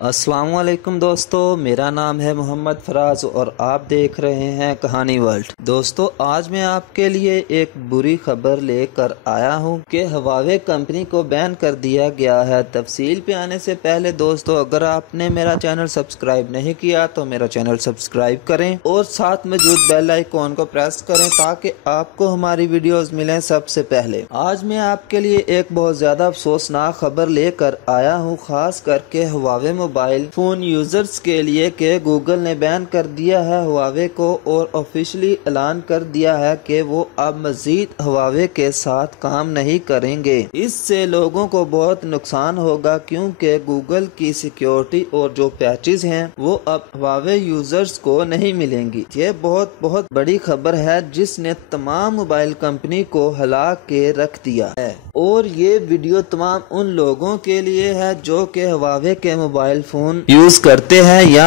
अस्सलाम वालेकुम दोस्तों, मेरा नाम है मोहम्मद फराज और आप देख रहे हैं कहानी वर्ल्ड। दोस्तों, आज मैं आपके लिए एक बुरी खबर लेकर आया हूं कि हवावे कंपनी को बैन कर दिया गया है। तफसील पे आने से पहले दोस्तों, अगर आपने मेरा चैनल सब्सक्राइब नहीं किया तो मेरा चैनल सब्सक्राइब करें और साथ मौजूद बेल आइकॉन को प्रेस करें ताकि आपको हमारी वीडियोस मिलें सबसे पहले। आज मैं आपके लिए एक बहुत ज्यादा अफसोसनाक खबर लेकर आया हूँ, खास करके हवावे मोबाइल फोन यूजर्स के लिए कि गूगल ने बैन कर दिया है हवावे को और ऑफिशियली ऐलान कर दिया है कि वो अब मजीद हवावे के साथ काम नहीं करेंगे। इससे लोगों को बहुत नुकसान होगा क्योंकि गूगल की सिक्योरिटी और जो पैचेस हैं वो अब हवावे यूजर्स को नहीं मिलेंगी। ये बहुत बड़ी खबर है जिसने तमाम मोबाइल कंपनी को हिला के रख दिया है और ये वीडियो तमाम उन लोगों के लिए है जो कि हवावे के मोबाइल फोन यूज करते हैं या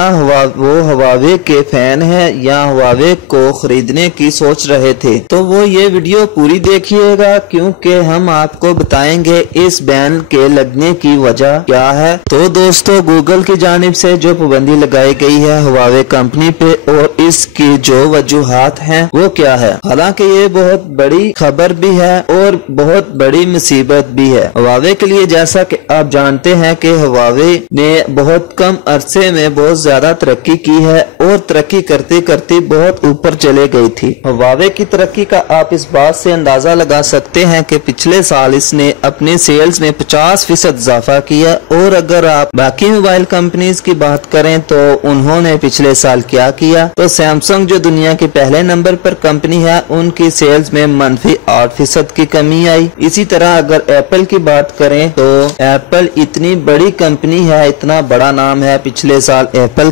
वो हवावे के फैन हैं या हवावे को खरीदने की सोच रहे थे। तो वो ये वीडियो पूरी देखिएगा क्योंकि हम आपको बताएंगे इस बैन के लगने की वजह क्या है। तो दोस्तों, गूगल की जानिब से जो पाबंदी लगाई गई है हवावे कंपनी पे और इसकी जो वजूहात हैं वो क्या है। हालांकि ये बहुत बड़ी खबर भी है और बहुत बड़ी मुसीबत भी है हवावे के लिए। जैसा कि आप जानते हैं कि हवावे ने बहुत कम अरसे में बहुत ज्यादा तरक्की की है और तरक्की करते करते बहुत ऊपर चले गई थी। हवावे की तरक्की का आप इस बात से अंदाजा लगा सकते हैं कि पिछले साल इसने अपने सेल्स में 50% इजाफा किया और अगर आप बाकी मोबाइल कंपनीज की बात करें तो उन्होंने पिछले साल क्या किया, तो सैमसंग जो दुनिया के पहले नंबर पर कंपनी है उनकी सेल्स में -8% की कमी आई। इसी तरह अगर एप्पल की बात करें तो एप्पल इतनी बड़ी कंपनी है, इतना बड़ा नाम है, पिछले साल एप्पल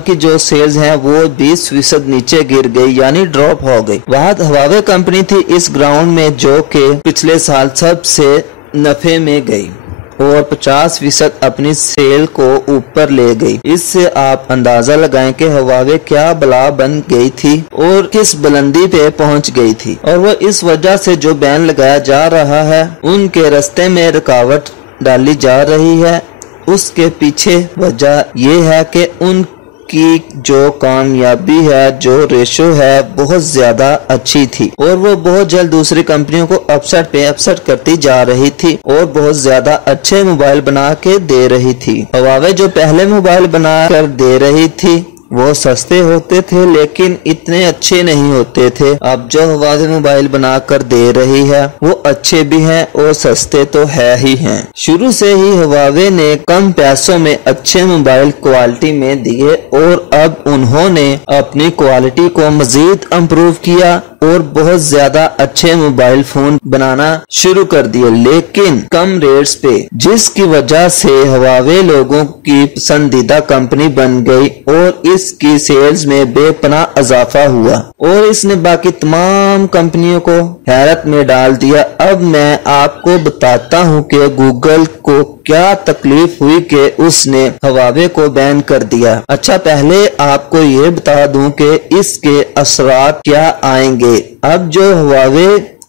की जो सेल्स हैं वो 20% नीचे गिर गई यानी ड्रॉप हो गई। वहाँ हवावे कंपनी थी इस ग्राउंड में जो कि पिछले साल सबसे नफे में गई और 50% अपनी सेल को ऊपर ले गई। इससे आप अंदाजा लगाएं कि हवावे क्या बला बन गई थी और किस बुलंदी पे पहुंच गई थी। और वो इस वजह से जो बैन लगाया जा रहा है उनके रास्ते में रुकावट डाली जा रही है। उसके पीछे वजह ये है कि उनकी जो कामयाबी है, जो रेशो है, बहुत ज्यादा अच्छी थी और वो बहुत जल्द दूसरी कंपनियों को अपसेट करती जा रही थी और बहुत ज्यादा अच्छे मोबाइल बना के दे रही थी। हवावे जो पहले मोबाइल बना कर दे रही थी वो सस्ते होते थे लेकिन इतने अच्छे नहीं होते थे। अब जो हवावे मोबाइल बनाकर दे रही है वो अच्छे भी हैं और सस्ते तो है ही हैं। शुरू से ही हवावे ने कम पैसों में अच्छे मोबाइल क्वालिटी में दिए और अब उन्होंने अपनी क्वालिटी को मजीद इम्प्रूव किया और बहुत ज्यादा अच्छे मोबाइल फोन बनाना शुरू कर दिए लेकिन कम रेट्स पे, जिसकी वजह से हवावे लोगों की पसंदीदा कंपनी बन गई और इसकी सेल्स में बेपनाह इजाफा हुआ और इसने बाकी तमाम कंपनियों को हैरत में डाल दिया। अब मैं आपको बताता हूँ कि गूगल को क्या तकलीफ हुई कि उसने हवावे को बैन कर दिया। अच्छा, पहले आपको ये बता दूं कि इसके असरात क्या आएंगे। अब जो हवावे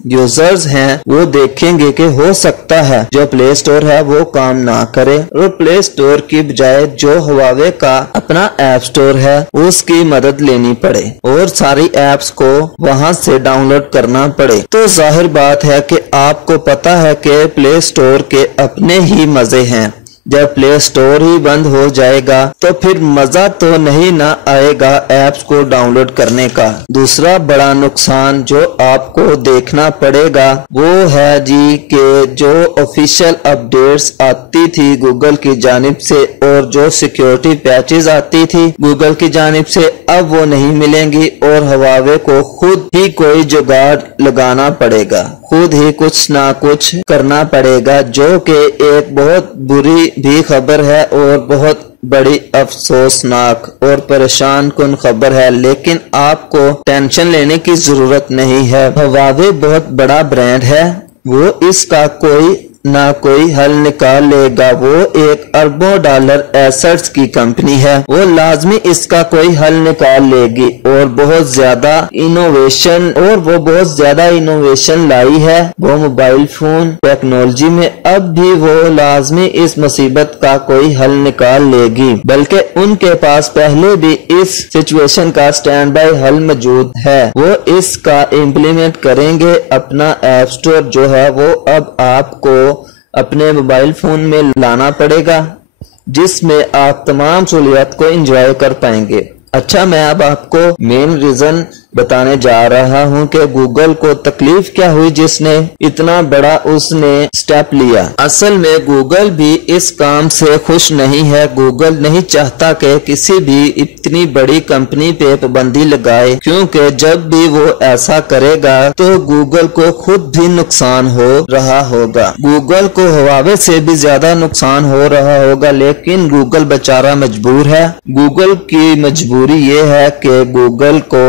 यूजर्स हैं वो देखेंगे कि हो सकता है जो प्ले स्टोर है वो काम ना करे और प्ले स्टोर की बजाय जो हवावे का अपना ऐप स्टोर है उसकी मदद लेनी पड़े और सारी ऐप्स को वहां से डाउनलोड करना पड़े। तो जाहिर बात है कि आपको पता है कि प्ले स्टोर के अपने ही मजे हैं। जब प्ले स्टोर ही बंद हो जाएगा तो फिर मजा तो नहीं ना आएगा ऐप्स को डाउनलोड करने का। दूसरा बड़ा नुकसान जो आपको देखना पड़ेगा वो है जी कि जो ऑफिशियल अपडेट्स आती थी गूगल की जानिब से और जो सिक्योरिटी पैचेस आती थी गूगल की जानिब से अब वो नहीं मिलेंगी और हवावे को खुद ही कोई जुगाड़ लगाना पड़ेगा, खुद ही कुछ ना कुछ करना पड़ेगा, जो कि एक बहुत बुरी भी खबर है और बहुत बड़ी अफसोसनाक और परेशान कुन खबर है। लेकिन आपको टेंशन लेने की जरूरत नहीं है। हवावे बहुत बड़ा ब्रांड है, वो इसका कोई ना कोई हल निकाल लेगा। वो एक अरबों डॉलर एसेट्स की कंपनी है, वो लाजमी इसका कोई हल निकाल लेगी और बहुत ज्यादा इनोवेशन लाई है वो मोबाइल फोन टेक्नोलॉजी में। अब भी वो लाजमी इस मुसीबत का कोई हल निकाल लेगी, बल्कि उनके पास पहले भी इस सिचुएशन का स्टैंड बाय हल मौजूद है। वो इसका इम्प्लीमेंट करेंगे। अपना ऐप स्टोर जो है वो अब आपको अपने मोबाइल फोन में लाना पड़ेगा, जिसमें आप तमाम सहूलियत को एंजॉय कर पाएंगे। अच्छा, मैं अब आपको मेन रीजन बताने जा रहा हूँ कि गूगल को तकलीफ क्या हुई जिसने इतना बड़ा उसने स्टेप लिया। असल में गूगल भी इस काम से खुश नहीं है। गूगल नहीं चाहता कि किसी भी इतनी बड़ी कंपनी पे पाबंदी लगाए, क्योंकि जब भी वो ऐसा करेगा तो गूगल को खुद भी नुकसान हो रहा होगा। गूगल को हुआवे से भी ज्यादा नुकसान हो रहा होगा, लेकिन गूगल बेचारा मजबूर है। गूगल की मजबूरी ये है कि गूगल को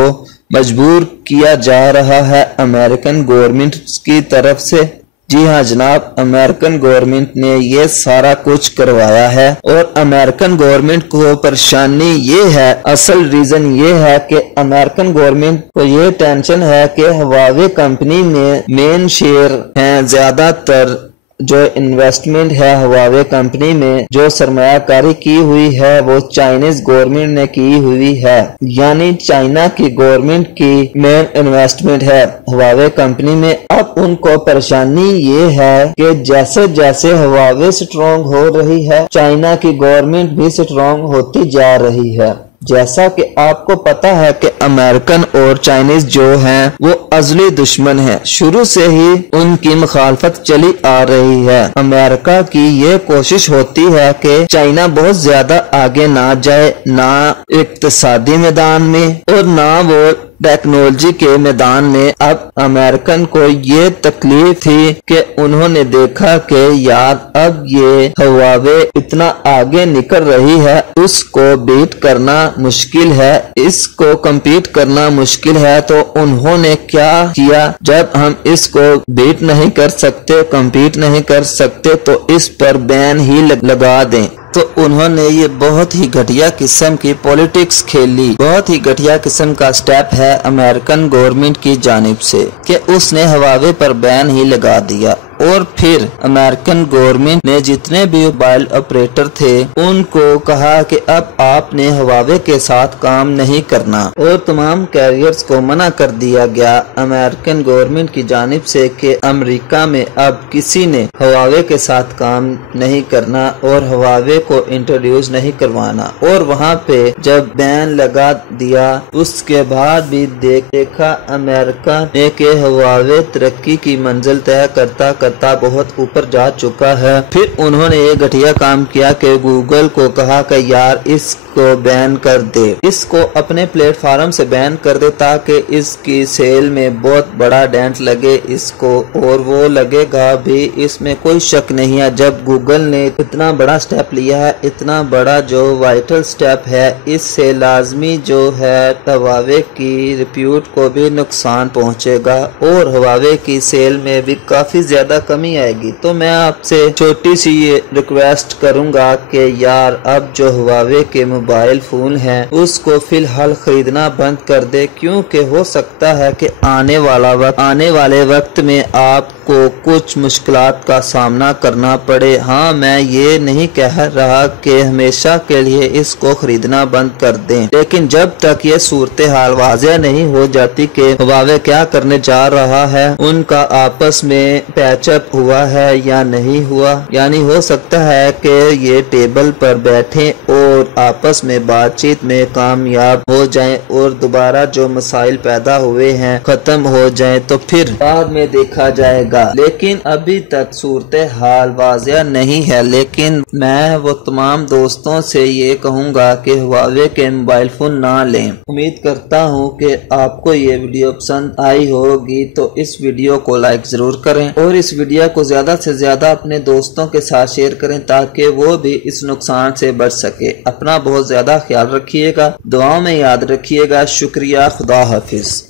मजबूर किया जा रहा है अमेरिकन गवर्नमेंट की तरफ से। जी हाँ जनाब, अमेरिकन गवर्नमेंट ने ये सारा कुछ करवाया है और अमेरिकन गवर्नमेंट को परेशानी ये है, असल रीजन ये है कि अमेरिकन गवर्नमेंट को ये टेंशन है कि हुआवे कंपनी में मेन शेयर हैं। ज्यादातर जो इन्वेस्टमेंट है हुआवे कंपनी में, जो सरमायाकारी की हुई है वो चाइनीज गवर्नमेंट ने की हुई है, यानी चाइना की गवर्नमेंट की मेन इन्वेस्टमेंट है हुआवे कंपनी में। अब उनको परेशानी ये है कि जैसे जैसे हुआवे स्ट्रॉन्ग हो रही है, चाइना की गवर्नमेंट भी स्ट्रॉन्ग होती जा रही है। जैसा कि आपको पता है कि अमेरिकन और चाइनीज जो हैं वो अज़ली दुश्मन हैं। शुरू से ही उनकी मुखालफत चली आ रही है। अमेरिका की ये कोशिश होती है कि चाइना बहुत ज्यादा आगे ना जाए, ना इक्तिसादी मैदान में और ना वो टेक्नोलॉजी के मैदान में। अब अमेरिकन को ये तकलीफ थी कि उन्होंने देखा कि यार अब ये हुआवे इतना आगे निकल रही है, उसको बीट करना मुश्किल है, इसको कम्पीट करना मुश्किल है। तो उन्होंने क्या किया, जब हम इसको बीट नहीं कर सकते, कम्पीट नहीं कर सकते, तो इस पर बैन ही लगा दें। तो उन्होंने ये बहुत ही घटिया किस्म की पॉलिटिक्स खेली। बहुत ही घटिया किस्म का स्टेप है अमेरिकन गवर्नमेंट की जानिब से कि उसने हुआवे पर बैन ही लगा दिया। और फिर अमेरिकन गवर्नमेंट ने जितने भी मोबाइल ऑपरेटर थे उनको कहा कि अब आपने हुआवे के साथ काम नहीं करना और तमाम कैरियर्स को मना कर दिया गया अमेरिकन गवर्नमेंट की जानिब से कि अमेरिका में अब किसी ने हुआवे के साथ काम नहीं करना और हुआवे को इंट्रोड्यूस नहीं करवाना। और वहाँ पे जब बैन लगा दिया उसके बाद भी देखा अमेरिका ने के हुआवे तरक्की की मंजिल तय करता करता बहुत ऊपर जा चुका है। फिर उन्होंने ये घटिया काम किया कि गूगल को कहा कि यार इसको बैन कर दे, इसको अपने प्लेटफॉर्म से बैन कर दे ताकि इसकी सेल में बहुत बड़ा डेंट लगे इसको, और वो लगेगा भी, इसमें कोई शक नहीं है। जब गूगल ने इतना बड़ा स्टेप लिया है, इतना बड़ा जो वाइटल स्टेप है, इससे लाजमी जो है हुआवे की रिप्यूट को भी नुकसान पहुंचेगा और हुआवे की सेल में भी काफी ज्यादा कमी आएगी। तो मैं आपसे छोटी सी ये रिक्वेस्ट करूंगा कि यार अब जो हुआवे के मोबाइल फोन हैं उसको फिलहाल खरीदना बंद कर दे, क्योंकि हो सकता है कि आने वाले वक्त में आपको कुछ मुश्किलात का सामना करना पड़े। हाँ, मैं ये नहीं कह रहा कि हमेशा के लिए इसको खरीदना बंद कर दें, लेकिन जब तक ये सूरत हाल वाज़ेह नहीं हो जाती कि हुआवे क्या करने जा रहा है, उनका आपस में पैचअप हुआ है या नहीं हुआ, यानी हो सकता है कि ये टेबल पर बैठे और आपस में बातचीत में कामयाब हो जाएं और दोबारा जो मसाइल पैदा हुए हैं खत्म हो जाएं, तो फिर बाद में देखा जाएगा। लेकिन अभी तक सूरत हाल वाज़ेह नहीं है। लेकिन मैं वो तमाम दोस्तों से ये कहूँगा कि हुआवे के मोबाइल फोन ना लें। उम्मीद करता हूँ कि आपको ये वीडियो पसंद आई होगी, तो इस वीडियो को लाइक जरूर करें और इस वीडियो को ज्यादा से ज्यादा अपने दोस्तों के साथ शेयर करें ताकि वो भी इस नुकसान से बच सके। अपना बहुत ज्यादा ख्याल रखिएगा, दुआओं में याद रखिएगा। शुक्रिया, खुदा हाफिज।